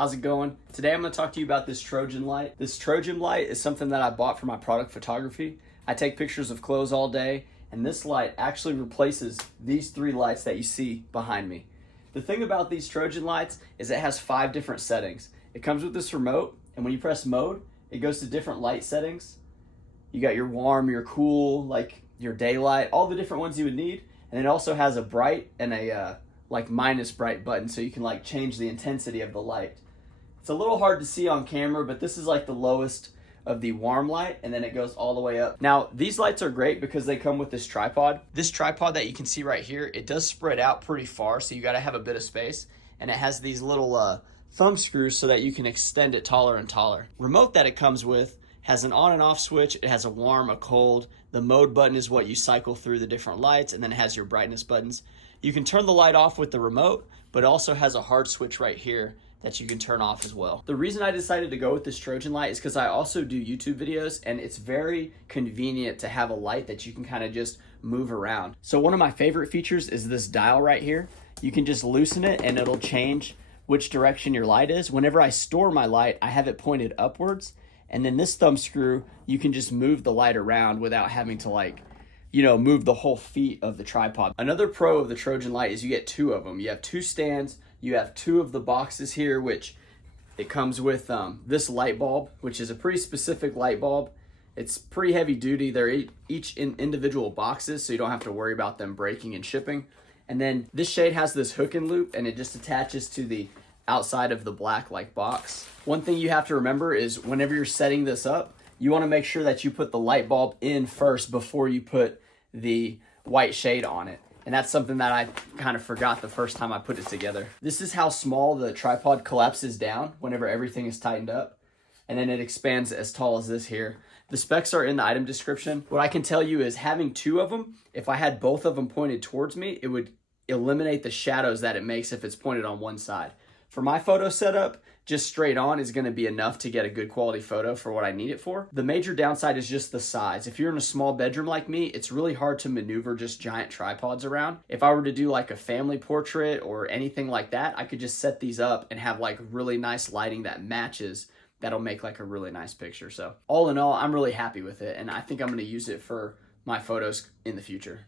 How's it going? Today I'm going to talk to you about this Trojan light. This Trojan light is something that I bought for my product photography. I take pictures of clothes all day, and this light actually replaces these three lights that you see behind me. The thing about these Trojan lights is it has 5 different settings. It comes with this remote, and when you press mode, it goes to different light settings. You got your warm, your cool, like your daylight, all the different ones you would need. And it also has a bright and a like minus bright button, so you can like change the intensity of the light. It's a little hard to see on camera, but this is like the lowest of the warm light, and then it goes all the way up. Now, these lights are great because they come with this tripod. This tripod that you can see right here, it does spread out pretty far, so you gotta have a bit of space. And it has these little thumb screws so that you can extend it taller and taller. Remote that it comes with has an on and off switch. It has a warm, a cold. The mode button is what you cycle through the different lights, and then it has your brightness buttons. You can turn the light off with the remote, but it also has a hard switch right here that you can turn off as well. The reason I decided to go with this Trojan light is because I also do YouTube videos, and it's very convenient to have a light that you can kind of just move around. So one of my favorite features is this dial right here. You can just loosen it and it'll change which direction your light is. Whenever I store my light, I have it pointed upwards, and then this thumb screw, you can just move the light around without having to move the whole feet of the tripod. Another pro of the Trojan light is you get 2 of them. You have 2 stands, you have 2 of the boxes here, which it comes with this light bulb, which is a pretty specific light bulb. It's pretty heavy duty. They're each in individual boxes, so you don't have to worry about them breaking and shipping. And then this shade has this hook and loop, and it just attaches to the outside of the black box. One thing you have to remember is whenever you're setting this up, you want to make sure that you put the light bulb in first before you put the white shade on it. And that's something that I kind of forgot the first time I put it together. This is how small the tripod collapses down whenever everything is tightened up. And then it expands as tall as this here. The specs are in the item description. What I can tell you is having 2 of them, if I had both of them pointed towards me, it would eliminate the shadows that it makes if it's pointed on one side. For my photo setup, just straight on is going to be enough to get a good quality photo for what I need it for. The major downside is just the size. If you're in a small bedroom like me, it's really hard to maneuver just giant tripods around. If I were to do like a family portrait or anything like that, I could just set these up and have like really nice lighting that matches. That'll make like a really nice picture. So all in all, I'm really happy with it, and I think I'm going to use it for my photos in the future.